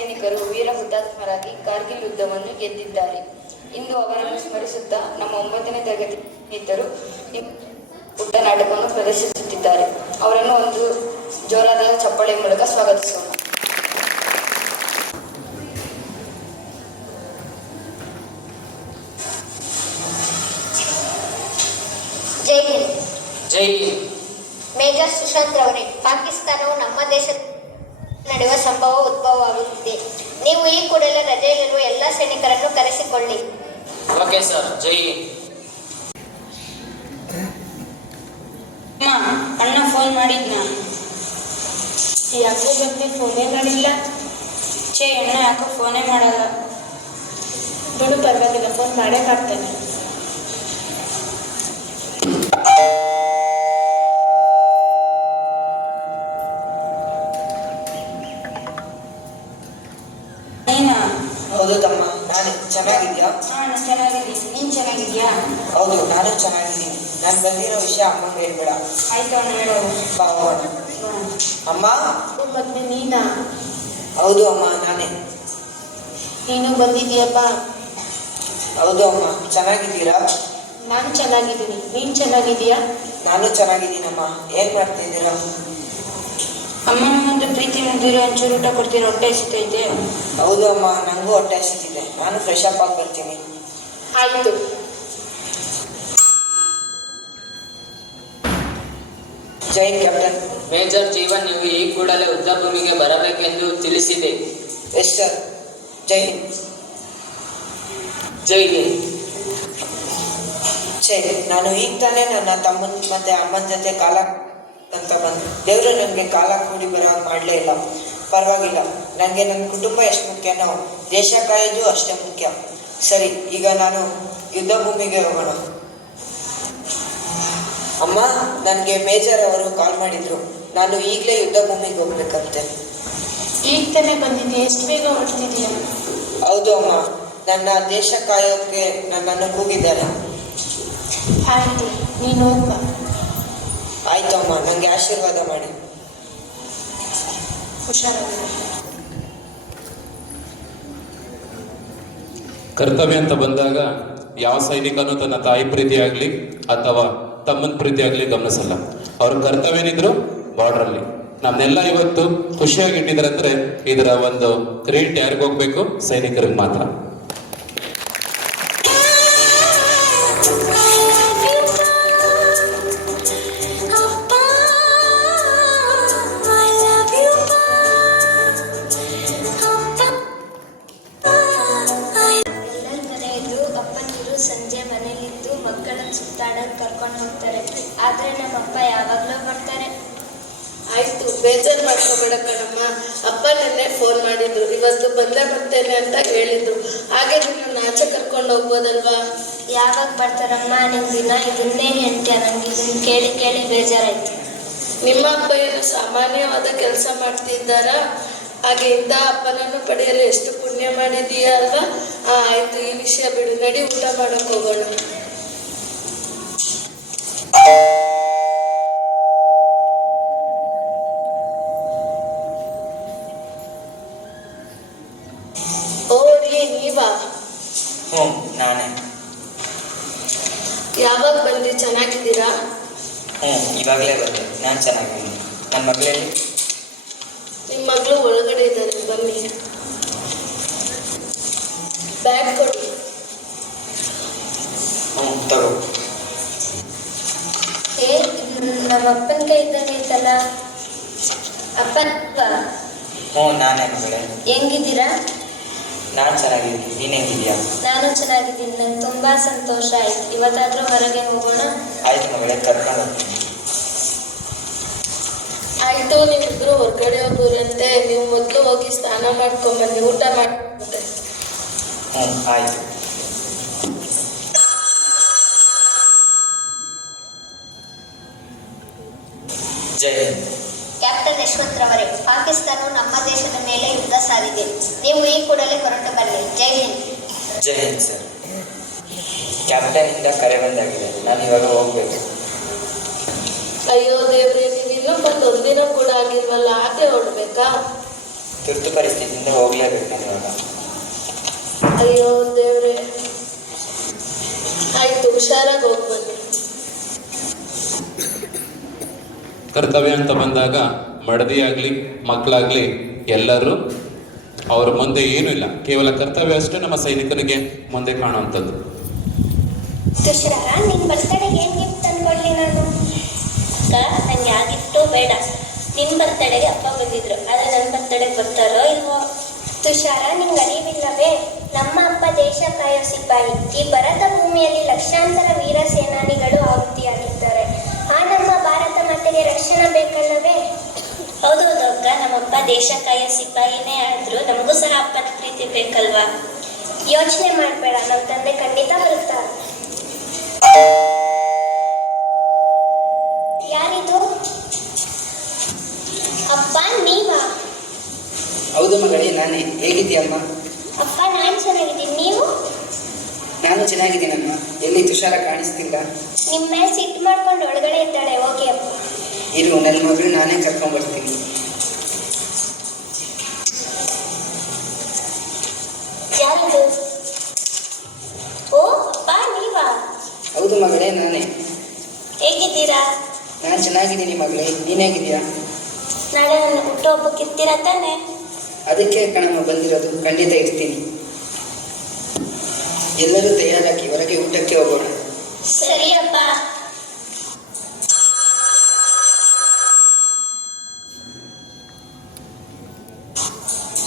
ಸೈನಿಕರು ವೀರ ಹುತಾತ್ಮರಾಗಿ ಕಾರ್ಗಿಲ್ ಯುದ್ಧವನ್ನು ಗೆದ್ದಿದ್ದಾರೆ. ಇಂದು ಅವರನ್ನು ಸ್ಮರಿಸುತ್ತಾ ನಮ್ಮ 9ನೇ ತರಗತಿ ಸ್ನೇಹಿತರು ಪುಟ್ಟ ನಾಟಕವನ್ನು ಪ್ರದರ್ಶಿಸುತ್ತಿದ್ದಾರೆ. ಅವರನ್ನು ಒಂದು ಜೋರಾದ ಚಪ್ಪಾಳೆ ಮೂಲಕ ಸ್ವಾಗತಿಸೋಣ. ಜೈ ಹಿಂದ್. ಜೈ ಹಿಂದ್. ಮೇಜರ್ ಸುಶಾಂತ್ ರವರೇ, ಪಾಕಿಸ್ತಾನವು ನಮ್ಮ ದೇಶದ ನಡೆಯುವ ಸಂಭವ ಉದ್ಭವವಾಗುತ್ತಿದೆ. ನೀವು ಈ ಕೂಡಲೇ ರಜೆಯಲ್ಲಿರುವ ಎಲ್ಲ ಸೈನಿಕರನ್ನು ಕರೆಸಿಕೊಳ್ಳಿ. Okay sir. ಜೈ ಹಿಂದ್. ಅಣ್ಣ ಫೋನ್ ಮಾಡಿದ್ನ? ಯಾಕೋ ಬಂದು ಫೋನೇ ಮಾಡಿಲ್ಲ. ಅಣ್ಣ ಯಾಕೋ ಫೋನೇ ಮಾಡಲ್ಲ. ಬಿಡು, ಪರವಾಗಿಲ್ಲ, ಫೋನ್ ಮಾಡೋಕ್ಕಾಗ್ತಾನೆ. ಹೌದು ತಮ್ಮ, ನಾನು ಚೆನ್ನಾಗಿದ್ಯಾ? ನಾನು ಚೆನ್ನಾಗಿದ್ದೀನಿ. ನೀನು ಚೆನ್ನಾಗಿದ್ಯಾ? ಹೌದು, ನಾನು ಚೆನ್ನಾಗಿದ್ದೀನಿ. ನಾನು ಬಂದಿರೋ ವಿಷಯ ಅಮ್ಮಂಗೆ ಹೇಳ್ಬೇಡ. ಆಯ್ತು ಅಣ್ಣ, ಹೇಳೋದು. ಬಾ ಹೋಗೋಣ. ಅಮ್ಮ. ಮತ್ತೆ ನೀನಾ? ಹೌದು ಅಮ್ಮ, ನಾನೇ. ನೀನು ಬಂದಿದ್ಯಪ್ಪ? ಹೌದು ಅಮ್ಮ, ಚೆನ್ನಾಗಿದ್ದೀರಾ? ನಾನು ಚೆನ್ನಾಗಿದ್ದೀನಿ. ನೀನು ಚೆನ್ನಾಗಿದೀಯಾ? ನಾನು ಚೆನ್ನಾಗಿದ್ದೀನಮ್ಮ. ಏನ್ ಮಾಡ್ತಿದ್ದೀರಾ? ಅಮ್ಮನ ಮುಂದೆ ಪ್ರೀತಿ ಮುಗ್ದಿರೋ ಒಂಚೂರು ಊಟ ಕೊಡ್ತೀರ? ಹೊಟ್ಟೆ ಹಸಿತೈತೆ. ಹೌದು ಅಮ್ಮ, ನನಗೂ ಹೊಟ್ಟೆ ಹಸಿತಿದೆ. ನಾನು ಫ್ರೆಶ್ ಅಪ್ ಆಗಿ ಬರ್ತೀನಿ. ಆಯಿತು. ಜೈ ಕ್ಯಾಪ್ಟನ್. ಮೇಜರ್ ಜೀವನ್, ನೀವು ಈ ಕೂಡಲೇ ಯುದ್ಧ ಭೂಮಿಗೆ ಬರಬೇಕೆಂದು ತಿಳಿಸಿದೆ. Yes sir. ಜೈ ಹಿಂದ್. ಜೈ ಹಿಂದ್. ನಾನು ಈಗ ತಾನೇ ನನ್ನ ತಮ್ಮನ ಮತ್ತೆ ಅಮ್ಮನ ಜೊತೆ ಕಾಲ ಅಂತ ಬಂದು ದೇವರು ನನಗೆ ಕಾಲ ಕೂಡಿ ಬರೋ ಮಾಡಲೇ ಇಲ್ಲ. ಪರವಾಗಿಲ್ಲ, ನನಗೆ ನನ್ನ ಕುಟುಂಬ ಎಷ್ಟು ಮುಖ್ಯನೋ ದೇಶ ಕಾಯೋದು ಅಷ್ಟೇ ಮುಖ್ಯ. ಸರಿ, ಈಗ ನಾನು ಯುದ್ಧ ಭೂಮಿಗೆ ಹೋಗೋಣ. ಅಮ್ಮ, ನನಗೆ ಮೇಜರ್ ಅವರು ಕಾಲ್ ಮಾಡಿದ್ರು. ನಾನು ಈಗಲೇ ಯುದ್ಧ ಭೂಮಿಗೆ ಹೋಗ್ಬೇಕಂತೆ. ಈಗ ತಾನೇ ಬಂದಿದ್ದೆ, ಎಷ್ಟು ಬೇಗ ಹೊರಡ್ತಿದೀಯ? ಹೌದು ಅಮ್ಮ, ನನ್ನ ದೇಶ ಕಾಯೋಕ್ಕೆ ನನ್ನನ್ನು ಕೂಗಿದ್ದಾರೆ. ಆಯಿತು, ನೀನು ಹೋಗ್ಬಾ. ಆಯ್ತು ಅಮ್ಮ, ನನಗೆ ಆಶೀರ್ವಾದ ಮಾಡಿ. ಹುಷಾರಾಗಿ. ಕರ್ತವ್ಯ ಅಂತ ಬಂದಾಗ ಯಾವ ಸೈನಿಕನೂ ತನ್ನ ತಾಯಿ ಪ್ರೀತಿ ಆಗಲಿ ಅಥವಾ ತಮ್ಮನ ಪ್ರೀತಿ ಆಗಲಿ ಗಮನಿಸಲ್ಲ. ಅವ್ರ ಕರ್ತವ್ಯ ಏನಿದ್ರು ಬಾರ್ಡ್ರಲ್ಲಿ. ನಮ್ನೆಲ್ಲ ಇವತ್ತು ಖುಷಿಯಾಗಿಟ್ಟಿದ್ದಾರೆ ಅಂದ್ರೆ ಇದರ ಒಂದು ಕ್ರೆಡಿಟ್ ಯಾರಿಗೆ ಹೋಗ್ಬೇಕು? ಸೈನಿಕರಿಗೆ ಮಾತ್ರ. ಸಂಜೆ ಮನೆಯಲ್ಲಿದ್ದು ಮಕ್ಕಳನ್ನು ಸುತ್ತಾಡೋಕೆ ಕರ್ಕೊಂಡು ಹೋಗ್ತಾರೆ. ಆದರೆ ನಮ್ಮಪ್ಪ ಯಾವಾಗಲೂ ಬರ್ತಾರೆ. ಆಯ್ತು, ಬೇಜಾರು ಮಾಡ್ಕೋಬೇಡ ಕಣಮ್ಮ. ಅಪ್ಪ ನೆನ್ನೆ ಫೋನ್ ಮಾಡಿದ್ರು, ಇವತ್ತು ಬಂದೇ ಬರ್ತೇನೆ ಅಂತ ಹೇಳಿದ್ರು. ಹಾಗೆ ನಿನ್ನ ಆಚೆ ಕರ್ಕೊಂಡು ಹೋಗ್ಬೋದಲ್ವಾ? ಯಾವಾಗ ಬರ್ತಾರಮ್ಮ? ನೀವು ದಿನ ಇದನ್ನೇ ಹೇಳ್ತೀಯ. ನನಗೆ ಇದನ್ನು ಕೇಳಿ ಕೇಳಿ ಬೇಜಾರಾಯ್ತು. ನಿಮ್ಮ ಅಪ್ಪ ಏನು ಸಾಮಾನ್ಯವಾದ ಕೆಲಸ ಮಾಡ್ತಿದ್ದಾರಾ? ಹಾಗೆ ಇಂಥ ಅಪ್ಪನನ್ನು ಪಡೆಯಲು ಎಷ್ಟು ಪುಣ್ಯ ಮಾಡಿದೀಯಾ ಅಲ್ವಾ? ಆಯ್ತು, ಈ ವಿಷಯ ಬಿಡು, ನಡಿ ಊಟ ಮಾಡಕ್ ಹೋಗೋಣ. ಓಡಿ ನೀವಾ? ಹ್ಞೂ, ನಾನೇ. ಯಾವಾಗ ಬಂದು? ಚೆನ್ನಾಗಿದ್ದೀರಾ? ಹ್ಞೂ, ಇವಾಗಲೇ ಬಂದೆ. ನಾನು ಚೆನ್ನಾಗಿದ್ದೀನಿ. ನನ್ನ ಮಗಳಲ್ಲಿ ನಿಮ್ಮ ಮಗಳು ಒಳಗಡೆ ಇದ್ದಾರೆ, ಬನ್ನಿ. ಬ್ಯಾಗ್ ಕೊಡಿ. ಹ್ಞೂ, ತಗೋ. ನಮ್ಮ ಅಪ್ಪನ ಕೈ ಇದ್ದಂಗೆ ಐತಲ್ಲ. ಅಪ್ಪನ? ಹ್ಞೂ, ನಾನೇ ಮಗಳೇ. ಹೆಂಗಿದ್ದೀರಾ? ನಾನು ಚೆನ್ನಾಗಿದ್ದೀನಿ. ನೀನು ಹೆಂಗಿದ್ಯಾ? ನಾನು ಚೆನ್ನಾಗಿದ್ದೀನಿ. ನಂಗೆ ತುಂಬ ಸಂತೋಷ ಆಯ್ತು. ಇವತ್ತಾದರೂ ಹೊರಗೆ ಹೋಗೋಣ? ಆಯ್ತು ಮಗಳೇ, ಕರ್ಕೊಂಡು ಹೋಗ್ತೀನಿ. ಆಯ್ತು, ನೀವಿಬ್ರು ಹೊರಗಡೆ ಹೋಗೋರಂತೆ. ನೀವು ಮೊದಲು ಹೋಗಿ ಸ್ನಾನ ಮಾಡ್ಕೊಂಬನ್ನಿ, ಊಟ ಮಾಡ್ಕೊಂಡೆ. ಹ್ಞೂ, ಆಯ್ತು. ಜೈ ಹಿಂದ್. ಕ್ಯಾಪ್ಟನ್ ಯಶವಂತ್ ರವರೇ, ಪಾಕಿಸ್ತಾನವು ನಮ್ಮ ದೇಶದ ಮೇಲೆ ಯುದ್ಧ ಸಾರಿದೆ. ನೀವು ಈ ಕೂಡಲೇ ಹೊರಟು ಬನ್ನಿ. ಜೈ ಹಿಂದ್. ಜೈ ಹಿಂದ್ ಸರ್. ಕ್ಯಾಪ್ಟನ್ನಿಂದ ಕರೆ ಬಂದಾಗಿದೆ. ನಾನು ಇವಾಗ ಹೋಗ್ಬೇಕು. ಅಯ್ಯೋ ದೇವ್ರೆ, ನೀವು ಇನ್ನೂ ಬಂದು ಒಂದಿನ ಕೂಡ ಆಗಿಲ್ವಲ್ಲ, ಹಾಗೆ ಹೊರಡ್ಬೇಕಾ? ತುರ್ತು ಪರಿಸ್ಥಿತಿಯಿಂದ ಹೋಗಲೇಬೇಕು ನಾನು ಇವಾಗ. ಅಯ್ಯೋ ದೇವ್ರೆ, ಆಯ್ತು, ಹುಷಾರಾಗಿ ಹೋಗಿ ಬನ್ನಿ. ಕರ್ತವ್ಯ ಅಂತ ಬಂದಾಗ ಮಡದಿಯಾಗ್ಲಿ ಮಕ್ಕಳಾಗ್ಲಿ ಎಲ್ಲರೂ ಅವ್ರ ಮುಂದೆ ಏನೂ ಇಲ್ಲ, ಕೇವಲ ಕರ್ತವ್ಯ ಅಷ್ಟೇ ನಮ್ಮ ಸೈನಿಕರಿಗೆ ಮುಂದೆ ಕಾಣುವಂಥದ್ದು. ತುಷಾರ, ನಿನ್ನ ಬರ್ತಡೆಗೆ ಏನು ಗಿಫ್ಟ್ ತಂದ್ಕೊಡ್ಲಿ ನಾನು? ನಂಗೆ ಯಾವ ಗಿಫ್ಟು ಬೇಡ. ನಿನ್ನ ಬರ್ತಡೆಗೆ ಅಪ್ಪ ಬಂದಿದ್ರು, ಆದರೆ ನನ್ನ ಬರ್ತಡೆಗೆ ಬರ್ತಾರೋ ಇಲ್ವೋ? ತುಷಾರ, ನಿಂಗೆ ಅರಿವಿಲ್ಲವೇ? ನಮ್ಮ ಅಪ್ಪ ದೇಶ ಕಾಯೋ ಸಿಪಾಯಿ. ಈ ಭರತ ಭೂಮಿಯಲ್ಲಿ ಲಕ್ಷಾಂತರ ವೀರ ಸೇನಾನಿಗಳು ಆಹುತಿಯಾಗಿದ್ದಾರೆ. ಆ ನಮ್ಮ ಭಾರತ ಮಾತೆಗೆ ರಕ್ಷಣೆ ಬೇಕಲ್ಲವೇ? ಹೌದೌದು ಅಕ್ಕ, ನಮ್ಮಪ್ಪ ದೇಶ ಕಾಯೋ ಸಿಪಾಯಿನೇ ಆದರೂ ನಮಗೂ ಸಹ ಅಪ್ಪನ ಪ್ರೀತಿ ಬೇಕಲ್ವಾ? ಯೋಚನೆ ಮಾಡಬೇಡ, ನಮ್ಮ ತಂದೆ ಖಂಡಿತ ಬರುತ್ತಾರೆ. ಯಾರಿದು? ಅಪ್ಪ ನೀವಾ? ಹೌದು ಮಗಳೇ, ನಾನೇ. ಹೇಗಿದ್ದೀಯಮ್ಮ? ಅಪ್ಪ ನಾನು ಚೆನ್ನಾಗಿದ್ದೀನಿ, ನೀವು? ನಾನು ಚೆನ್ನಾಗಿದ್ದೀನಮ್ಮ. ಎಲ್ಲಿ ತುಷಾರ ಕಾಣಿಸ್ತಿಲ್ಲ? ನಿಮ್ಮ ಮೇಲೆ ಸಿಟ್ಟು ಮಾಡ್ಕೊಂಡು ಒಳಗಡೆ ಇದ್ದಾಳೆ, ಹೋಗಿ ಅಪ್ಪ. ಇರು, ನನ್ನ ಮಗಳು ನಾನೇ ಕರ್ಕೊಂಡ್ಬರ್ತೀನಿ. ಯಾರಿದು? ಓ ಅಪ್ಪ ನೀವಾ? ಹೌದು ಮಗಳೇ, ನಾನೇ. ಹೇಗಿದ್ದೀರಾ? ನಾನು ಚೆನ್ನಾಗಿದ್ದೀನಿ ಮಗಳೇ, ನೀನು ಹೇಗಿದ್ದೀಯಾ? ನಾಳೆ ನನ್ನ ಹುಟ್ಟುಹಬ್ಬಕ್ಕೆ ಇರ್ತೀರಾ ತಾನೆ? ಅದಕ್ಕೆ ಕಣಮ್ಮ ಬಂದಿರೋದು, ಖಂಡಿತ ಇರ್ತೀನಿ. ಎಲ್ಲರೂ ತಯಾರಾಗಿ ಹೊರಗೆ ಊಟಕ್ಕೆ ಹೋಗೋಣ. ಸರಿ ಅಪ್ಪ.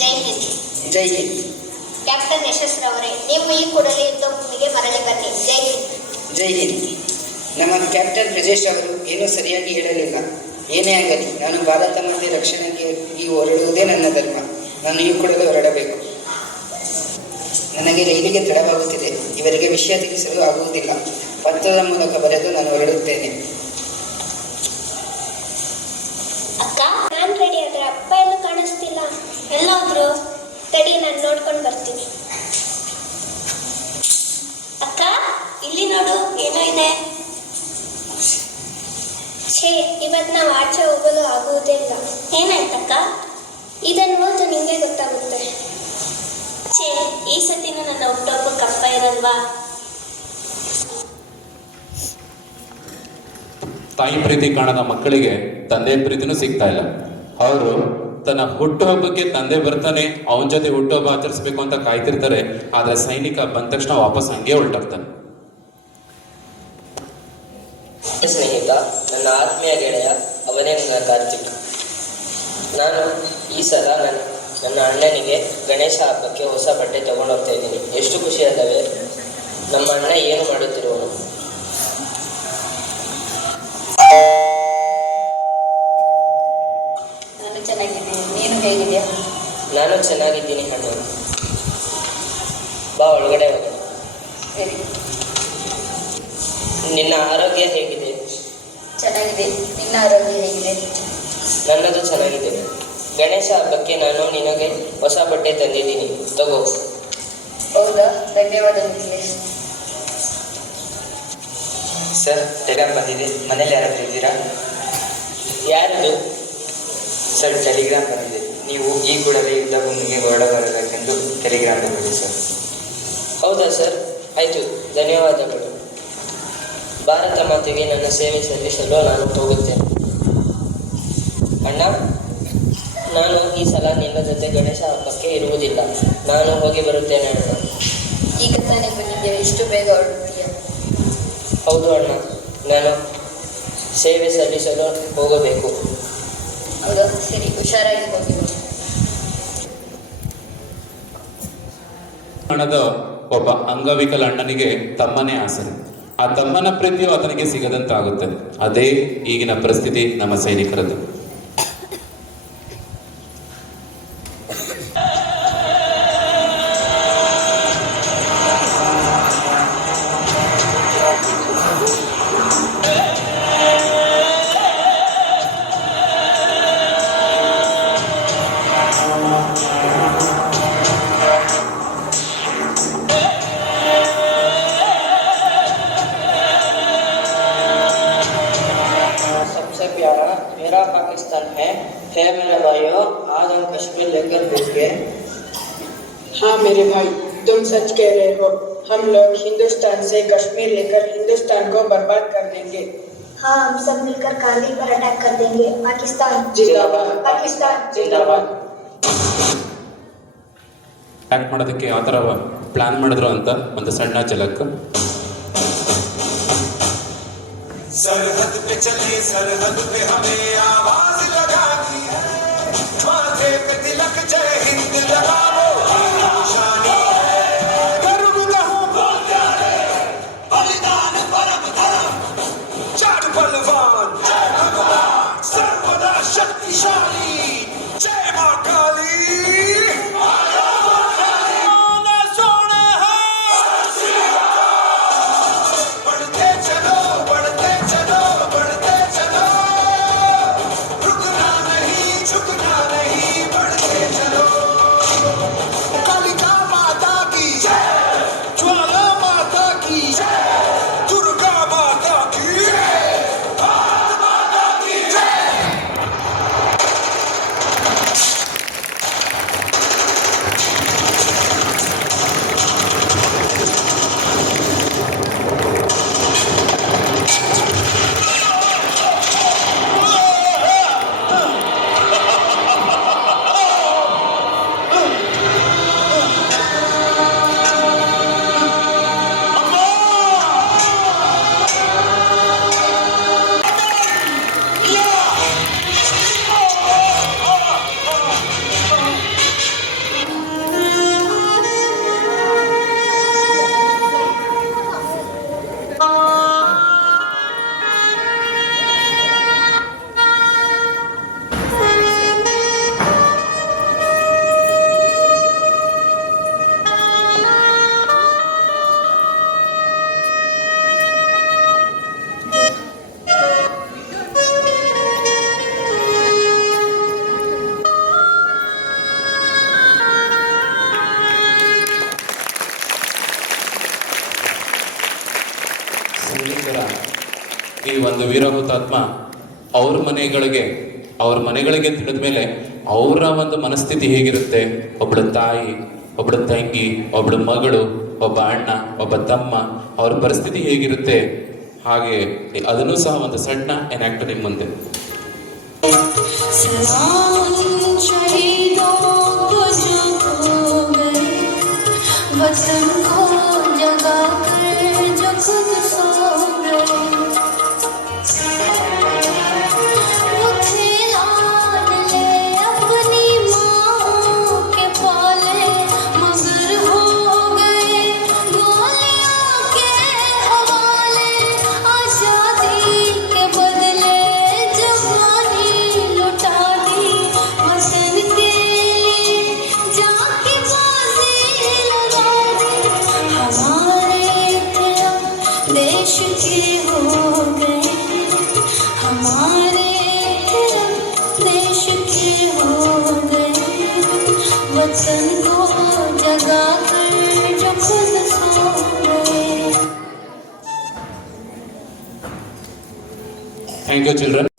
ಜೈ ಹಿಂದ್. ಜೈ ಹಿಂದ್. ಕ್ಯಾಪ್ಟನ್ ಯಶಸ್ರವರೇ, ನೀವು ಈ ಕೂಡಲೇ ಯುದ್ಧ ಭೂಮಿಗೆ ಮರಳಿ ಬನ್ನಿ. ಜೈ ಹಿಂದ್. ಜೈ ಹಿಂದ್. ನಮ್ಮ ಕ್ಯಾಪ್ಟನ್ ಬ್ರಿಜೇಶ್ ಅವರು ಏನೂ ಸರಿಯಾಗಿ ಹೇಳಲಿಲ್ಲ. ಏನೇ ಆಗಲಿ, ನಾನು ಭಾರತ ಮಾತೆ ರಕ್ಷಣೆಗೆ ಈ ಹೊರಡುವುದೇ ನನ್ನ ಧರ್ಮ. ನಾನು ಈ ಕೂಡಲೇ ಹೊರಡಬೇಕು. ನನಗೆ ರೈಲಿಗೆ ತಡವಾಗುತ್ತಿದೆ. ಇವರಿಗೆ ವಿಷಯ ತಿಳಿಸಲು ಆಗುವುದಿಲ್ಲ. ಪತ್ರದ ಮೂಲಕ ಬರೆದು ನಾನು ಹೊರಡುತ್ತೇನೆ. ಅಕ್ಕ, ನಾನು ರೆಡಿ ಆದರೆ ಅಪ್ಪ ಎಲ್ಲೂ ಕಾಣಿಸ್ತಿಲ್ಲ. ಎಲ್ಲಾದ್ರು ತಡಿ, ನಾನು ನೋಡ್ಕೊಂಡು ಬರ್ತೀನಿ. ಅಕ್ಕ, ಇಲ್ಲಿ ನೋಡು, ಏನೋ ಇದೆ. ಛೇ, ಇವತ್ತು ನಾವು ಆಚೆ ಹೋಗಲು ಆಗುವುದೇ ಇಲ್ಲ. ಏನಾಯ್ತಕ್ಕ? ಇದನ್ನು ಓದು, ನಿಮಗೆ ಗೊತ್ತಾಗುತ್ತೆ. ಛೇ, ಈ ಸತಿನೂ ನನ್ನ ಹುಟ್ಟುಹಬ್ಬಕ್ಕೆ ಅಪ್ಪ ಇರಲ್ವಾ? ತಾಯಿ ಪ್ರೀತಿ ಕಾಣದ ಮಕ್ಕಳಿಗೆ ತಂದೆ ಪ್ರೀತಿನೂ ಸಿಗ್ತಾ ಇಲ್ಲ. ಅವರು ತನ್ನ ಹುಟ್ಟುಹಬ್ಬಕ್ಕೆ ತಂದೆ ಬರ್ತಾನೆ, ಅವನ ಜೊತೆ ಹುಟ್ಟುಹಬ್ಬ ಆಚರಿಸ್ಬೇಕು ಅಂತ ಕಾಯ್ತಿರ್ತಾರೆ. ಆದ್ರೆ ಸೈನಿಕ ಬಂದ ತಕ್ಷಣ ವಾಪಸ್ ಹಂಗೆ ಹೊರಟಾಗ್ತಾನೆ. ಸ್ನೇಹಿತ, ನನ್ನ ಆತ್ಮೀಯ ಗೆಳೆಯ, ಅವನೇ ನನ್ನ ಕಾರ್ತಿಕ್. ನಾನು ಈ ಸಲ ನನ್ನ ಅಣ್ಣನಿಗೆ ಗಣೇಶ ಹಬ್ಬಕ್ಕೆ ಹೊಸ ಬಟ್ಟೆ ತಗೊಂಡೋಗ್ತಾ ಇದ್ದೀನಿ. ಎಷ್ಟು ಖುಷಿ ಅಲ್ಲವೇ? ನಮ್ಮ ಅಣ್ಣ ಏನು ಮಾಡುತ್ತಿರುವನು? ನಾನು ಚೆನ್ನಾಗಿದ್ದೀನಿ, ನೀನು ಹೇಗಿದೆಯಾ? ನಾನು ಚೆನ್ನಾಗಿದ್ದೀನಿ ಅಣ್ಣ. ಬಾ, ಒಳಗಡೆ ಹೋಗೋಣ. ಸರಿ, ನಿನ್ನ ಆರೋಗ್ಯ ಹೇಗಿದೆ? ಚೆನ್ನಾಗಿದೆ. ನಿನ್ನ ಆರೋಗ್ಯ ಹೇಗಿದೆ? ನನ್ನದು ಚೆನ್ನಾಗಿದೆ. ಗಣೇಶ ಹಬ್ಬಕ್ಕೆ ನಾನು ನಿನಗೆ ಹೊಸ ಬಟ್ಟೆ ತಂದಿದ್ದೀನಿ, ತಗೋ. ಹೌದಾ? ಧನ್ಯವಾದ ಮಿಥಿಲೇಶ್. ಸರ್, ಟೆಲಿಗ್ರಾಮ್ ಬಂದಿದೆ. ಮನೇಲಿ ಯಾರಾದರೂ ಇದ್ದೀರಾ? ಯಾರದು? ಸರ್, ಟೆಲಿಗ್ರಾಮ್ ಬಂದಿದೆ. ನೀವು ಈ ಕೂಡಲೇ ಯುದ್ಧ ಭೂಮಿಗೆ ಹೊರಡಬರಬೇಕೆಂದು ಟೆಲಿಗ್ರಾಮ್ ಬಂದಿದೆ ಸರ್. ಹೌದಾ ಸರ್? ಆಯಿತು, ಧನ್ಯವಾದಗಳು. ಭಾರತ ಮಾತೆಗೆ ನನ್ನ ಸೇವೆ ಸಲ್ಲಿಸಲು ನಾನು ಹೋಗುತ್ತೇನೆ. ಅಣ್ಣ, ನಾನು ಈ ಸಲ ನಿನ್ನ ಜೊತೆ ಗಣೇಶ ಹಬ್ಬಕ್ಕೆ ಇರುವುದಿಲ್ಲ. ನಾನು ಹೋಗಿ ಬರುತ್ತೇನೆ ಅಣ್ಣ. ಈಗ ತಾನೇ ಬಂದಿದ್ದೇವೆ, ಇಷ್ಟು ಬೇಗ ಹೊರಡ್ತೀಯ? ಹೌದು ಅಣ್ಣ, ನಾನು ಸೇವೆ ಸಲ್ಲಿಸಲು ಹೋಗಬೇಕು. ಹೌದಾ? ಸರಿ, ಹುಷಾರಾಗಿ ಹೋಗಿ. ಹಣದ ಒಬ್ಬ ಅಂಗವಿಕಲ ಅಣ್ಣನಿಗೆ ತಮ್ಮನೇ ಆಸರೆ. ಆ ತಮ್ಮನ ಪ್ರೀತಿಯು ಆತನಿಗೆ ಸಿಗದಂತಾಗುತ್ತೆ. ಅದೇ ಈಗಿನ ಪರಿಸ್ಥಿತಿ ನಮ್ಮ ಸೈನಿಕರದ್ದು. सबसे प्यारा मेरा है मेरे भाइयों, आज हम कश्मीर लेकर भेजे। हाँ मेरे भाई, तुम सच कह रहे हो। हम लोग हिंदुस्तान से कश्मीर लेकर हिंदुस्तान को बर्बाद कर देंगे। हाँ, हम सब मिलकर कारगिल पर अटैक कर देंगे। पाकिस्तान जिंदाबाद, पाकिस्तान जिंदाबाद। ಆ್ಯಕ್ಟ್ ಮಾಡೋದಕ್ಕೆ ಯಾವ ಥರ ಪ್ಲ್ಯಾನ್ ಮಾಡಿದ್ರು ಅಂತ ಒಂದು ಸಣ್ಣ ಝಲಕ್. सरहद पे चले, सरहद पे हमें आवाज लगानी है, माथे पे तिलक जय हिंद लगाओ, निशानी है गर्व लहू बोलते रहे, बलिदान परम धर्म, चार बलवान जय भगवान, सर्वदा शक्तिशाली जय मां काली। ಸೈನಿಕರ ಈ ಒಂದು ವೀರ ಹುತಾತ್ಮ ಅವ್ರ ಮನೆಗಳಿಗೆ ತಿಳಿದ ಮೇಲೆ ಅವರ ಒಂದು ಮನಸ್ಥಿತಿ ಹೇಗಿರುತ್ತೆ, ಒಬ್ಬಳು ತಾಯಿ, ಒಬ್ಬಳು ತಂಗಿ, ಒಬ್ಬಳು ಮಗಳು, ಒಬ್ಬ ಅಣ್ಣ, ಒಬ್ಬ ತಮ್ಮ, ಅವ್ರ ಪರಿಸ್ಥಿತಿ ಹೇಗಿರುತ್ತೆ, ಹಾಗೆ ಅದನ್ನು ಸಹ ಒಂದು ಸಣ್ಣ ಎನಾಕ್ಟ್ ನಿಮ್ಮ ಮುಂದೆ. देश के हो गए हमारे देश के हो गए, वतन को जगा कर जो खुद सो गए. Thank you, children.